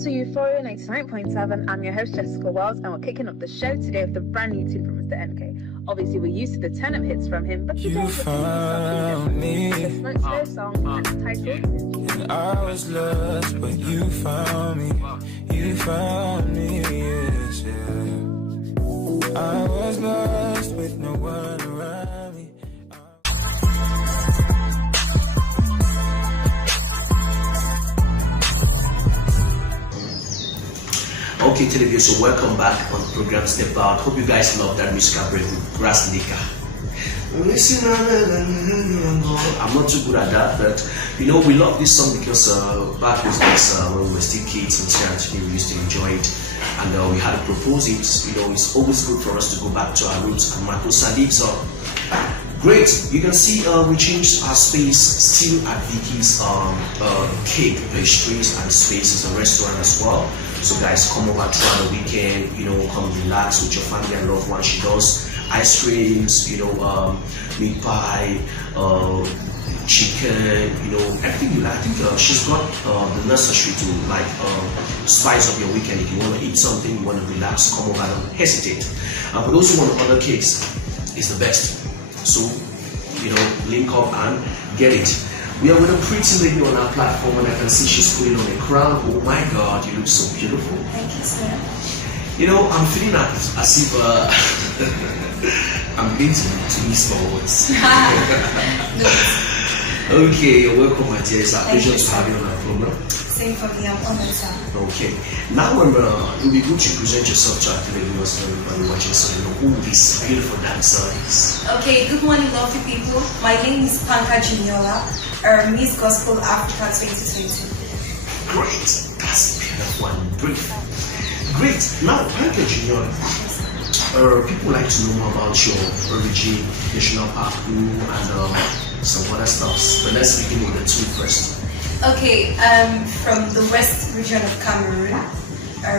To Euphoria 99.7, I'm your host Jessica Wells, and we're kicking up the show today with a brand new tune from Mr. NK. Obviously, we're used to the turn-up hits from him, but today we're something different. The Smoke Slow song, and it's titled I was lost, but you found me. You found me, yes, yeah. I was lost with no one around me. Okay, television, so welcome back on the program Step Out. Hope you guys love that musical break with Grass Nika. Listen, I'm not too good at that, but you know, we love this song because back those days when we were still kids and actually we used to enjoy it, and we had to propose it. You know, it's always good for us to go back to our roots, and Marco Salif. Great, you can see we changed our space, still at Vicky's cake, pastries and spaces, a restaurant as well. So guys, come over throughout the weekend, you know, come relax with your family and loved ones. She does ice creams, you know, meat pie, chicken, you know, everything you like. I think she's got the necessary to like spice up your weekend. If you want to eat something, you want to relax, come over, don't hesitate. For those who want to order cakes, it's the best. So, you know, link up and get it. We are with a pretty lady on our platform, and I can see she's putting on a crown. Oh my God, you look so beautiful. Thank you, sir. You know, I'm feeling as if I'm being to miss my words. Okay, you're welcome, my dear. It's a pleasure to have you on our program. Same for me, I'm honored, sir. Okay. Now, it will be good to present yourself to our televiewers and everybody watching, so you know who this beautiful dancer is. Okay, good morning, lovely people. My name is PANKA JUNIOLA, Miss Gospel Africa 2020. Great. That's beautiful and brief. Great. Now, PANKA JUNIOLA. People like to know more about your origin, national park, and some other stuff. But let's begin with the two first. Okay, I'm from the west region of Cameroon,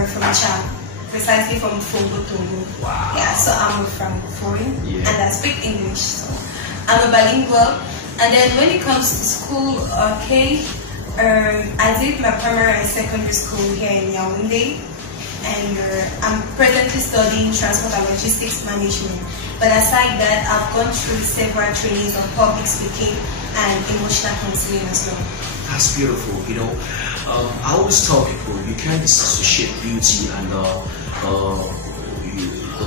from Chad, precisely from Togo. Wow. Yeah, so I'm a Francophone Yeah. and I speak English. So I'm a bilingual. And then when it comes to school, okay, I did my primary and secondary school here in Yaoundé. And I'm presently studying transport and logistics management. But aside that, I've gone through several trainings on public speaking and emotional counseling as well. That's beautiful. You know, I always tell people you can't disassociate beauty and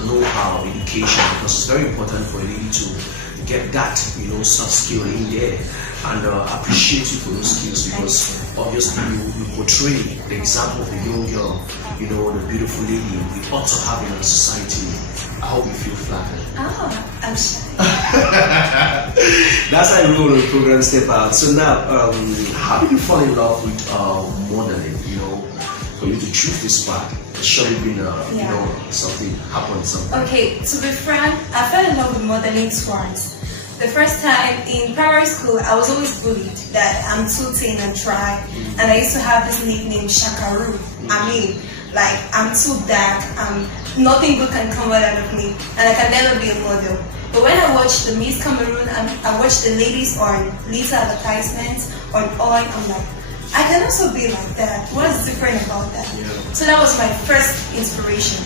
know-how, education, because it's very important for a lady to get that, you know, soft skill in there. And appreciate you for those skills, because obviously you portray the example of the young girl, you know, the beautiful lady we ought to have in our society. I hope you feel flattered. Oh, I'm shy. That's how I roll on the program Step Out. So now, how did you fall in love with modeling? You know, for you to choose this path, it's surely been you know, something happened. Something. Okay, to be frank, I fell in love with modeling twice. The first time in primary school, I was always bullied that I'm too thin and dry, and I used to have this nickname Shakaru. I mean, like, I'm too dark, nothing good can come out of me, and I can never be a model. But when I watched the Miss Cameroon and I watched the ladies on little advertisements on oil, I'm like, I can also be like that. What is different about that? Yeah. So that was my first inspiration.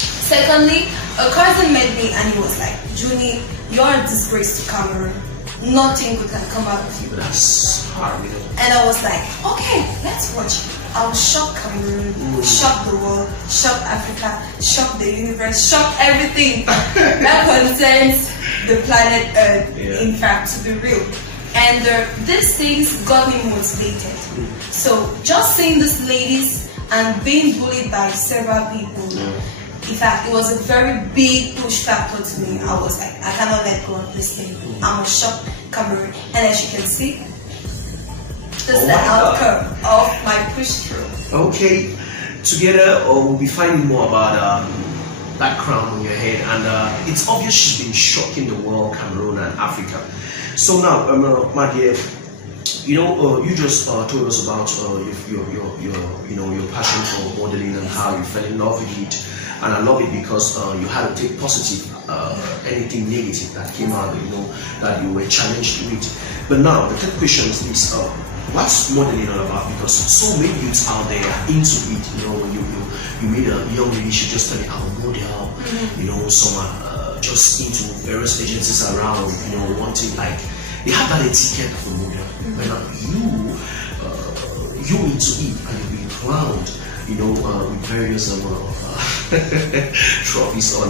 Secondly, a cousin met me and he was like, Junie, you're a disgrace to Cameroon. Nothing good can come out of you. That's hard, you know. And I was like, okay, let's watch it. I'll shock Cameroon, shock the world, shock Africa, shock the universe, shock everything that concerns the planet Earth, in fact, to be real. And these things got me motivated. So just seeing these ladies and being bullied by several people, in fact, it was a very big push factor to me. I was like, I cannot let go of this thing. I'm a shock Cameroon. And as you can see, this is the outcome of my push through. Okay, together we'll be finding more about that crown on your head, and it's obvious she's been shocking the world, Cameroon and Africa. So now, my dear, you know, you just told us about your passion for modeling and how you fell in love with it, and I love it because you had to take positive anything negative that came out, you know, that you were challenged with. But now the third question is this: what's modeling all about? Because so many youths out there are into it. You know, when you meet a young lady, she just tell you I'm a model. You know, some are just into various agencies around. You know, wanting, like, they have that etiquette of a model. But now you into it, and you've been crowned, you know, with various trophies on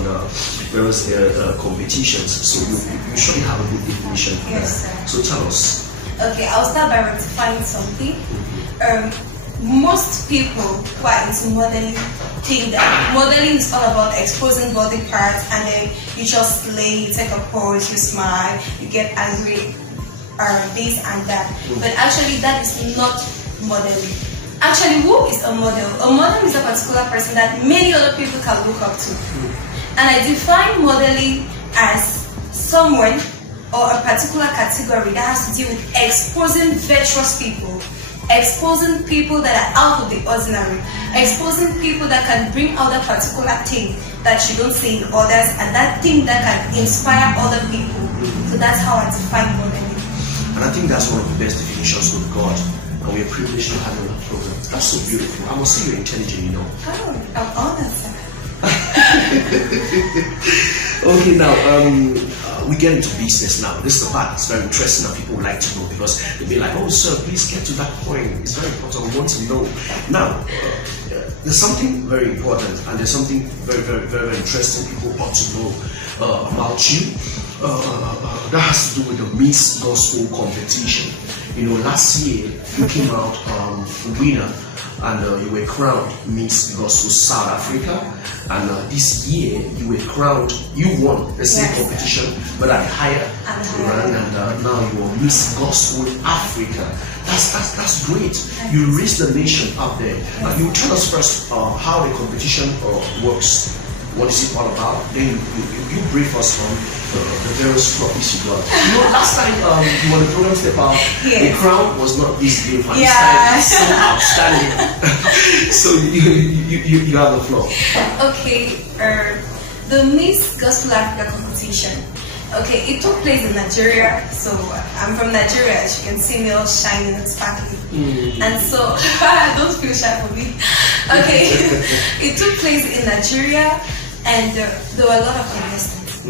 various competitions. So you surely have a good definition for that. So tell us. Okay, I'll start by rectifying something. Most people who are into modeling think that modeling is all about exposing body parts, and then you just slay, you take a pose, you smile, you get angry, this and that. But actually, that is not modeling. Actually, who is a model? A model is a particular person that many other people can look up to. And I define modeling as someone or a particular category that has to do with exposing virtuous people, exposing people that are out of the ordinary, exposing people that can bring out that particular thing that you don't see in others, and that thing that can inspire other people. So that's how I define modeling. And I think that's one of the best definitions with God. And we're privileged to have you on our program. That's so beautiful. I must say you're intelligent, you know. Oh, I'm honored, sir. Okay, now we get into business now. This is the part that's very interesting and people would like to know, because they'll be like, oh sir, please get to that point. It's very important. We want to know. Now, there's something very important, and there's something very, very, very, very interesting people ought to know about you. That has to do with the Miss Gospel competition. last year you came out winner, and you were crowned Miss Gospel South Africa, and this year you were crowned, you won the same competition but at higher rank, and now you are Miss Gospel Africa. That's great. You raised the nation up there. You tell us first how the competition works. What is it all about? Then you brief us on the various trophies you got. Last time you won the program Step Out, the crown was not this beautiful. This time it's so outstanding. So you have the floor. Okay, the Miss Gospel Africa competition. Okay, it took place in Nigeria. So I'm from Nigeria, as you can see me all shining and sparkling. And so don't feel shy for me. Okay, it took place in Nigeria. And there were a lot of contestants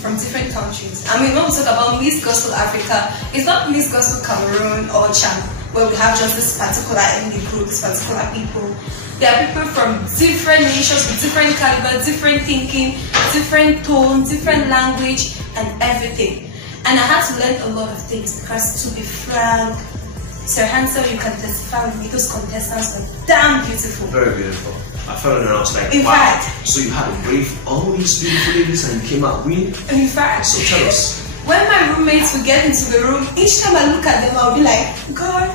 from different countries. I mean, when we talk about Miss Gospel Africa, it's not Miss Gospel Cameroon or Cham, where we have just this particular ethnic group, this particular people. There are people from different nations with different caliber, different thinking, different tone, different language, and everything. And I had to learn a lot of things because, to be frank, Sir Hansel, you can testify with me, those contestants were damn beautiful. Very beautiful. I felt it and I was like, in wow. Fact, so you had to brave all these beautiful ladies and you came out winning? In fact. So tell us. When my roommates would get into the room, each time I look at them, I'll be like, God,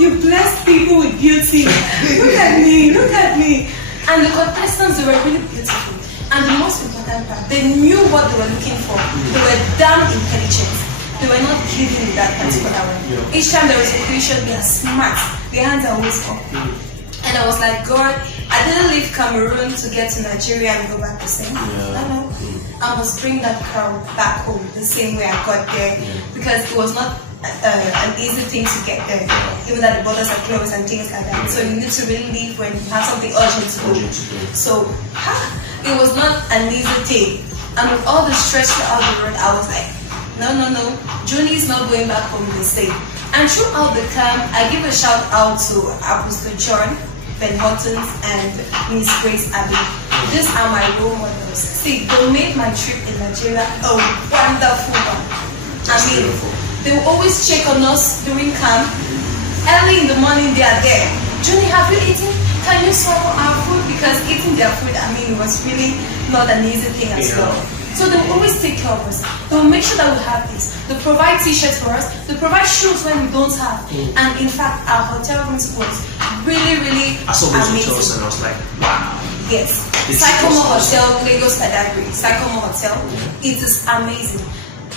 you bless people with beauty. Look at me, look at me. And the contestants, they were really beautiful. And the most important part, they knew what they were looking for. They were damn intelligent. They were not giving that particular one. Each time there was a question, they are smart. Their hands are always up. And I was like, God, I didn't leave Cameroon to get to Nigeria and go back to sing. No. I must bring that crowd back home the same way I got there, because it was not an easy thing to get there, even that the borders are closed and things like that. So you need to really leave when you have something urgent to do. So it was not an easy thing. And with all the stress throughout the road, I was like, no, Junie is not going back home the same. And throughout the camp, I give a shout out to Apostle John, Ben Hortons, and Miss Grace Abbey. These are my role models. See, they made my trip in Nigeria a wonderful one. I mean, they will always check on us during camp. Early in the morning, they are there. Junie, have you eaten? Can you swallow our food? Because eating their food, I mean, it was really not an easy thing as well. So they will always take care of us. They will make sure that we have this. They provide t-shirts for us. They provide shoes when we don't have. And in fact, our hotel room was really, really I saw those amazing. hotels and I was like, wow. Yes. Sycamore Hotel, Lagos Badagry. Sycamore Hotel. It is amazing.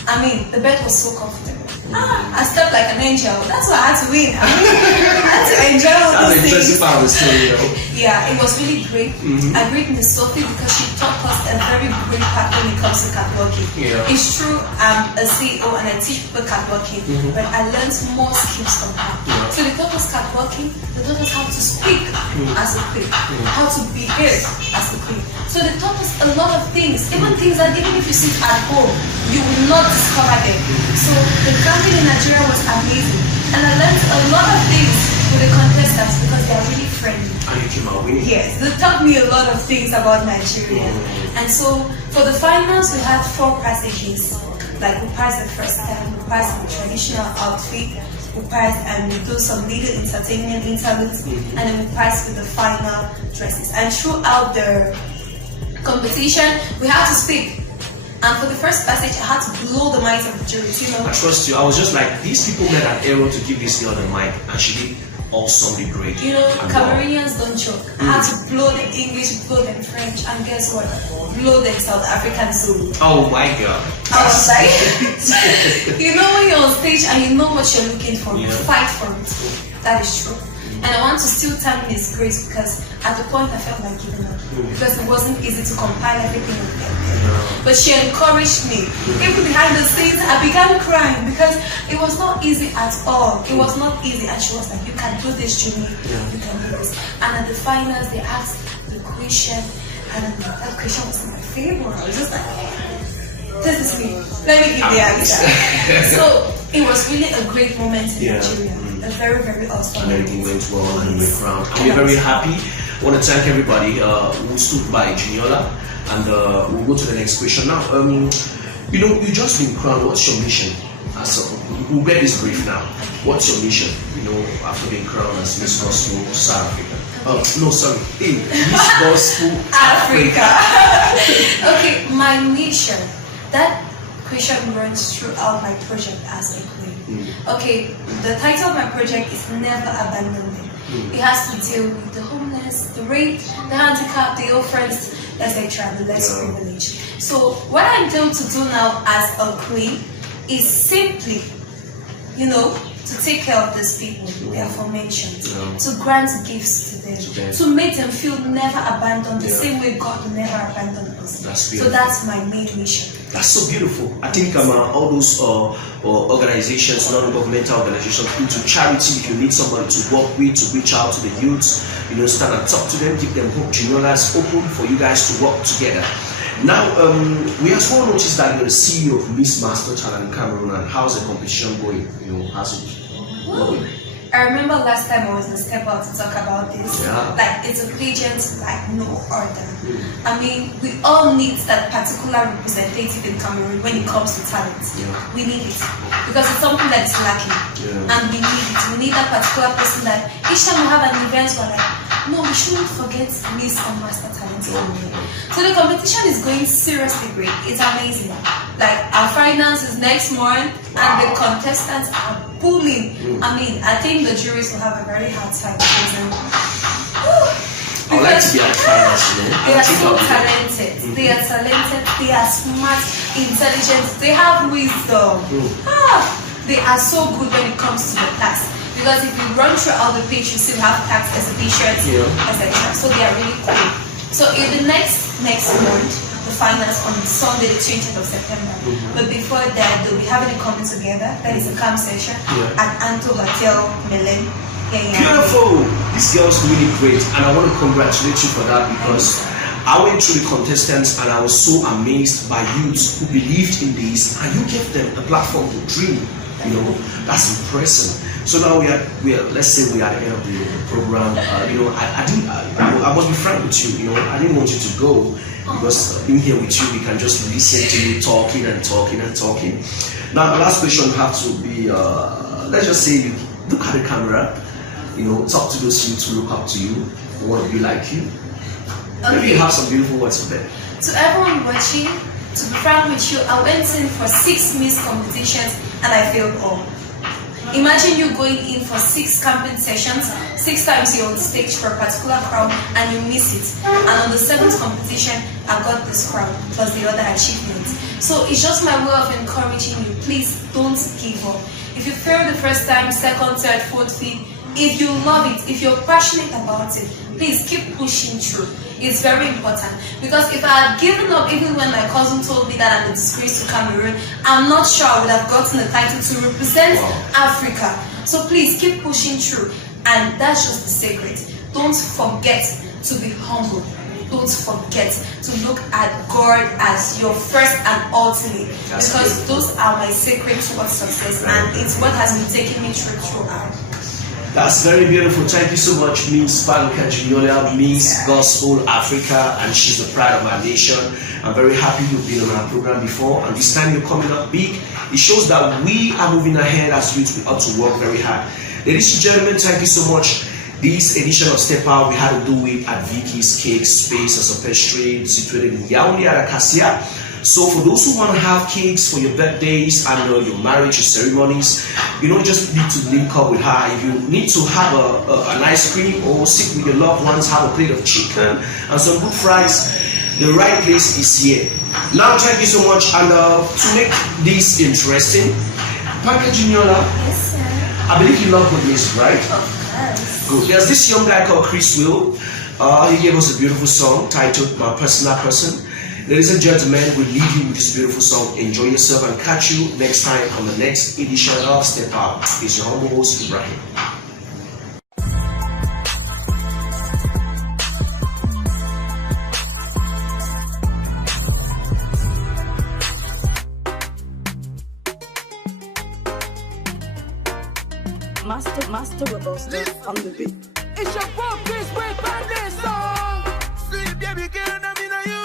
I mean, the bed was so comfortable. I slept like an angel. That's why I had to win. I had to enjoy all these things. Part of the story, though. Yeah, it was really great. I great Miss Sophie because she taught us a very great part when it comes to catwalking. It's true, I'm a CEO and I teach people catwalking, but I learned more skills from her. So they taught us catwalking, they taught us how to speak as a queen, how to behave as a queen. So they taught us a lot of things, even things that even if you sit at home, you will not discover them. So the camping in Nigeria was amazing. And I learned a lot of things with the contestants because they are really friendly. And you came out winning? Yes, they taught me a lot of things about Nigeria. And so for the finals, we had 4 passages. Like we passed the first time, we passed the traditional outfit, we passed and we do some little entertainment interludes, and then we passed with the final dresses. And throughout the competition, we had to speak. And for the first passage, I had to blow the minds of the jury. I trust you. I was just like, these people made an error to give this girl the mic, and she did awesomely great. Cameroonians don't choke. I had to blow them English, blow them French, and guess what? Blow them South African Zulu. Oh my God. I was like, when you're on stage and you know what you're looking for, you fight for it. That is true. And I want to still thank Miss Grace because at the point I felt like giving up because it wasn't easy to compile everything with them. But she encouraged me. Even behind the scenes, I began crying because it was not easy at all. It was not easy, and she was like, "You can do this, Junie. You can do this." And at the finals, they asked the question, and that question was my favorite. I was just like, "This is me. Let me give the answer." So it was really a great moment in Nigeria. A very, very awesome. And everything went well and we were crowned. And we're very happy. I want to thank everybody who stood by Juniola. And we'll go to the next question now. You just been crowned. What's your mission So we'll get this brief now. What's your mission? You know, after being crowned as Miss Gospel South Africa. Oh no, sorry, Miss Gospel Africa. Okay, my mission. That question runs throughout my project as a queen. Okay, the title of my project is Never Abandon Me. It has to deal with the homeless, the raped, the handicapped, the orphans, etc., the less privileged. So what I'm able to do now as a queen is simply, you know, to take care of these people, the aforementioned, to grant gifts to them, to make them feel never abandoned, the same way God will never abandon us. So that's my main mission. That's so beautiful. I think all those organizations, non-governmental organizations, into charity, if you need somebody to work with, to reach out to the youths, you know, stand and talk to them, give them hope. Juniola is open for you guys to work together. Now, we as well noticed that you're the CEO of Miss Master Talent in Cameroon, and how's the competition going? You know, how's it going? I remember last time I was in Step Out to talk about this. Like, it's a pageant like no other. I mean, we all need that particular representative in Cameroon when it comes to talent. We need it because it's something that is lacking, and we need it. We need that particular person that each time we have an event, we're like, no, we shouldn't forget Miss and Master Talent. So the competition is going seriously great. It's amazing. Like, our finals is next month, and the contestants are bullying. I mean, I think the juries will have a very hard time because I would like to be at finals, you know. They are so talented. They are talented. They are smart, intelligent. They have wisdom. They are so good when it comes to the task. Because if you run through all the page, you still have tax exhibitions, etc. So they are really cool. So it'll be next month, the finals on Sunday, the 20th of September. But before that, they'll be having a coming together. That is a camp session at Anto Hotel, Milan. Beautiful! This girl's really great, and I want to congratulate you for that, because I went through the contestants and I was so amazed by youths who believed in this, and you gave them a platform to dream. You know, that's impressive. So now we are let's say we are at the end of the program. You know, I must be frank with you. You know, I didn't want you to go, because being here with you, we can just listen to you talking and talking and talking. Now, the last question have to be, let's just say you look at the camera, you know, talk to those youths who look up to you, who want to be like you. Maybe you have some beautiful words for them. To everyone watching, to be frank with you, I went in for 6 Miss competitions and I failed all. Imagine you going in for 6 camping sessions, 6 times you're on stage for a particular crown and you miss it. And on the 7th competition, I got this crown plus the other achievements. So it's just my way of encouraging you. Please don't give up. If you fail the first time, 2nd, 3rd, 4th, 5th, if you love it, if you're passionate about it, please keep pushing through. It's very important, because if I had given up even when my cousin told me that I'm a disgrace to Cameroon, I'm not sure I would have gotten the title to represent Africa. So please keep pushing through, and that's just the secret. Don't forget to be humble. Don't forget to look at God as your first and ultimate, because those are my secret towards success, and it's what has been taking me throughout. That's very beautiful. Thank you so much, Miss PANKA JUNIOLA, Miss Gospel Africa, and she's the pride of our nation. I'm very happy you've been on our program before, and this time you're coming up big. It shows that we are moving ahead as youth. We ought to work very hard. Ladies and gentlemen, thank you so much. This edition of Step Out, we had to do it at Vicky's Cake Space as a pastry situated in Yaoundé at Acacia. So for those who want to have cakes for your birthdays and your marriage, your ceremonies, you don't just need to link up with her. If you need to have an ice cream or sit with your loved ones, have a plate of chicken and some good fries, the right place is here. Now, thank you so much. And to make this interesting, PANKA JUNIOLA, Yes, sir. I believe you love good music, right? Of course. Good. There's this young guy called Chris Will. He gave us a beautiful song titled My Personal Person. Ladies and gentlemen, we leave you with this beautiful song. Enjoy yourself and catch you next time on the next edition of Step Out. It's your humble host, Ibrahim. Master Rebels on the beat. It's your boy, Chris, with this song. See, baby girl, I'm in you.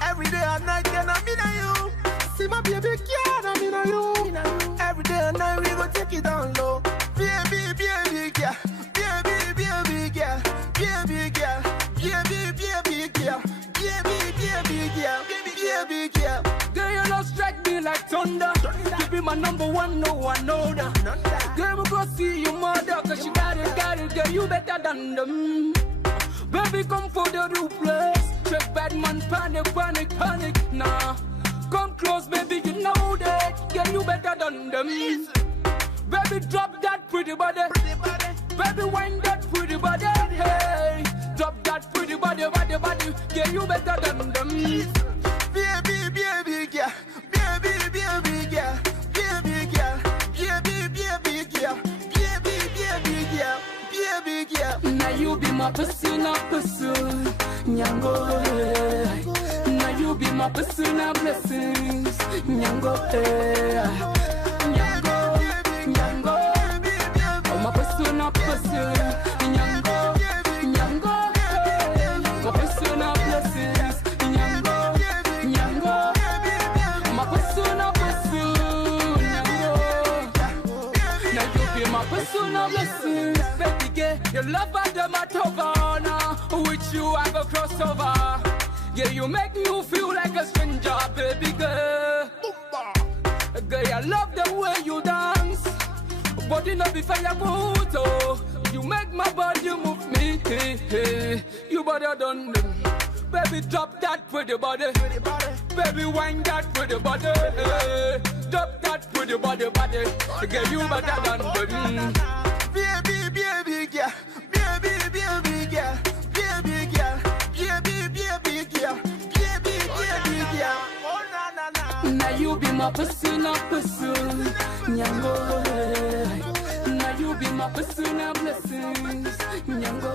Every day and night, girl, I'm in you. See my baby girl, I'm in you. it down low. Baby, baby girl, baby, baby girl, baby girl, baby, baby girl, baby, baby girl, baby girl. Girl, you don't strike me like thunder. You be my number one, no one know that. Girl, we go see your mother, cause she got it, girl, you better than them. Baby, come for the new place. Check bad man, panic, nah. Come close, baby, you know that. Girl, you better than them. Baby, drop that pretty body. Baby, wind that pretty body. Hey, drop that pretty body. Girl, you better than them. Baby, baby girl, baby, baby girl, baby girl, baby, baby girl, baby, baby girl, baby girl. Now you be my personal person, nyango. Now you be my personal blessings, nyango. Nyango, oh my personal person, nyango, my personal blessings, nyango, my personal person, now you be my personal blessings, baby girl. Your love and them at over now. With you I go crossover. Yeah, you make me feel like a stranger, baby girl. Girl, I love the way you dance. Body no be fire photo. You make my body move me. You better done them. Baby, drop that pretty body. Baby, wind that pretty body. Drop that pretty body. Girl, you better done them. Baby, baby girl, baby, baby girl, baby girl, baby, baby girl, baby, baby girl. Now you be my personal person, nyango. Now you be my personal blessings, nyango.